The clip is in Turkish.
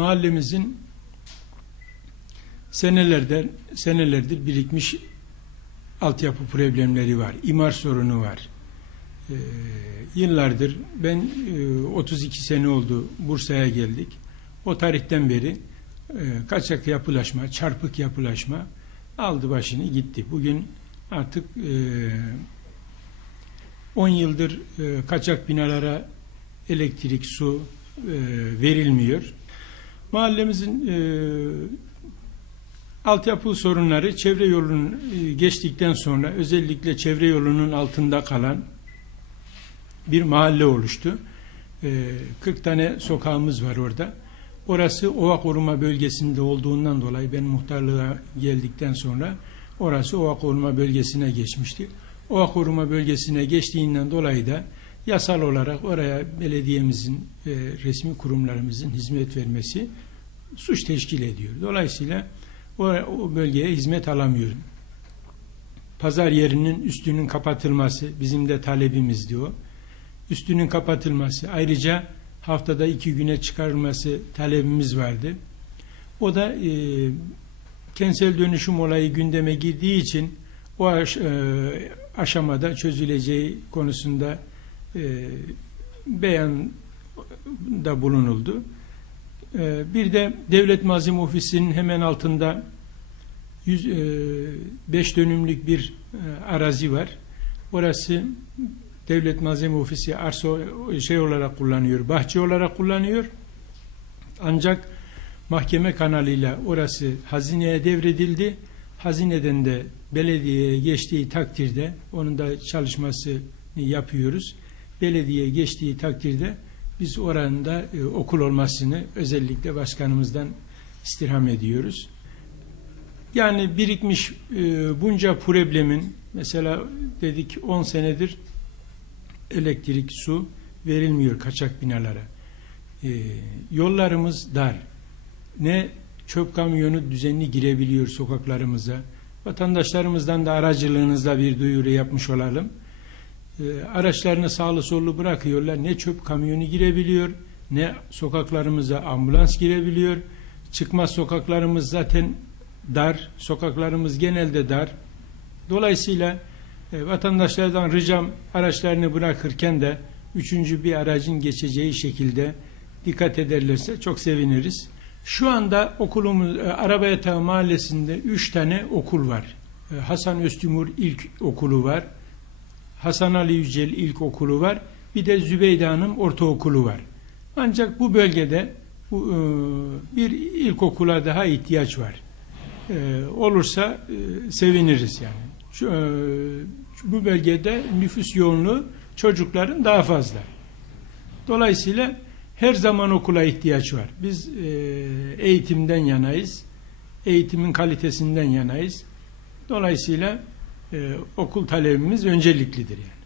Mahallemizin senelerdir birikmiş altyapı problemleri var. İmar sorunu var. Yıllardır ben 32 sene oldu Bursa'ya geldik. O tarihten beri kaçak yapılaşma, çarpık yapılaşma aldı başını gitti. Bugün artık 10 yıldır kaçak binalara elektrik, su verilmiyor. Mahallemizin altyapı sorunları çevre yolunun geçtikten sonra özellikle çevre yolunun altında kalan bir mahalle oluştu. 40 tane sokağımız var orada. Orası ova koruma bölgesinde olduğundan dolayı ben muhtarlığa geldikten sonra orası ova koruma bölgesine geçmişti. Ova koruma bölgesine geçtiğinden dolayı da yasal olarak oraya belediyemizin, resmi kurumlarımızın hizmet vermesi suç teşkil ediyor. Dolayısıyla o bölgeye hizmet alamıyorum. Pazar yerinin üstünün kapatılması bizim de talebimizdi o. Üstünün kapatılması, ayrıca haftada 2 güne çıkarılması talebimiz vardı. O da kentsel dönüşüm olayı gündeme girdiği için o aşamada çözüleceği konusunda beyanda bulunuldu. Bir de Devlet Malzeme Ofisi'nin hemen altında 5 dönümlük bir arazi var. Orası Devlet Malzeme Ofisi arsa olarak kullanıyor, bahçe olarak kullanıyor. Ancak mahkeme kanalıyla orası hazineye devredildi. Hazineden de belediyeye geçtiği takdirde, onun da çalışmasını yapıyoruz. Belediyeye geçtiği takdirde biz oranda okul olmasını özellikle başkanımızdan istirham ediyoruz. Yani birikmiş bunca problemin, mesela dedik 10 senedir elektrik, su verilmiyor kaçak binalara. Yollarımız dar. Ne çöp kamyonu düzenli girebiliyor sokaklarımıza. Vatandaşlarımızdan da aracılığınızla bir duyuru yapmış olalım. Araçlarını sağlı sollu bırakıyorlar. Ne çöp kamyonu girebiliyor, ne sokaklarımıza ambulans girebiliyor. Çıkmaz sokaklarımız zaten dar. Sokaklarımız genelde dar. Dolayısıyla vatandaşlardan ricam araçlarını bırakırken de 3. bir aracın geçeceği şekilde dikkat ederlerse çok seviniriz. Şu anda okulumuz Arabiyatağı Mahallesi'nde 3 tane okul var. Hasan Öztümur İlkokulu var. Hasan Ali Yücel İlkokulu var. Bir de Zübeyde Hanım Ortaokulu var. Ancak bu bölgede bir ilkokula daha ihtiyaç var. Olursa seviniriz yani. Bu bölgede nüfus yoğunluğu çocukların daha fazla. Dolayısıyla her zaman okula ihtiyaç var. Biz eğitimden yanayız. Eğitimin kalitesinden yanayız. Dolayısıyla okul talebimiz önceliklidir yani.